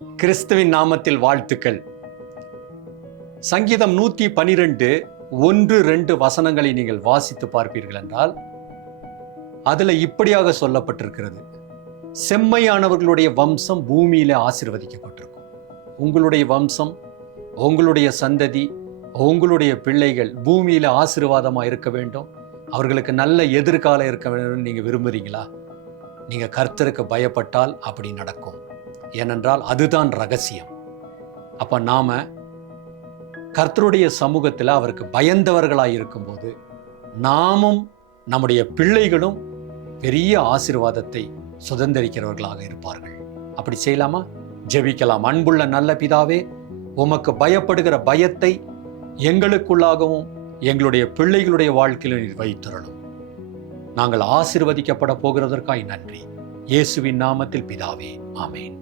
கிறிஸ்துவின் நாமத்தில் வாழ்த்துக்கள். சங்கீதம் 112 1-2 வசனங்களை நீங்கள் வாசித்து பார்ப்பீர்கள் என்றால் அதுல இப்படியாக சொல்லப்பட்டிருக்கிறது. செம்மையானவர்களுடைய வம்சம் பூமியில ஆசீர்வதிக்கப்பட்டிருக்கும். உங்களுடைய வம்சம், உங்களுடைய சந்ததி, உங்களுடைய பிள்ளைகள் பூமியில ஆசீர்வாதமா இருக்க வேண்டும், அவர்களுக்கு நல்ல எதிர்காலம் இருக்க வேண்டும். நீங்க விரும்புறீங்களா? நீங்க கர்த்தருக்கு பயப்பட்டால் அப்படி நடக்கும். ஏனென்றால் அதுதான் ரகசியம். அப்ப நாம கர்த்தருடைய சமூகத்தில் அவருக்கு பயந்தவர்களாய் இருக்கும்போது நாமும் நம்முடைய பிள்ளைகளும் பெரிய ஆசீர்வாதத்தை சுதந்திரிக்கிறவர்களாக இருப்பார்கள். அப்படி செய்யலாமா? ஜெபிக்கலாம். அன்புள்ள நல்ல பிதாவே, உமக்கு பயப்படுகிற பயத்தை எங்களுக்குள்ளாகவும் எங்களுடைய பிள்ளைகளுடைய வாழ்க்கையில் நீர் வைத்திரணும். நாங்கள் ஆசீர்வதிக்கப்பட போகிறதற்காய் நன்றி. இயேசுவின் நாமத்தில் பிதாவே, ஆமேன்.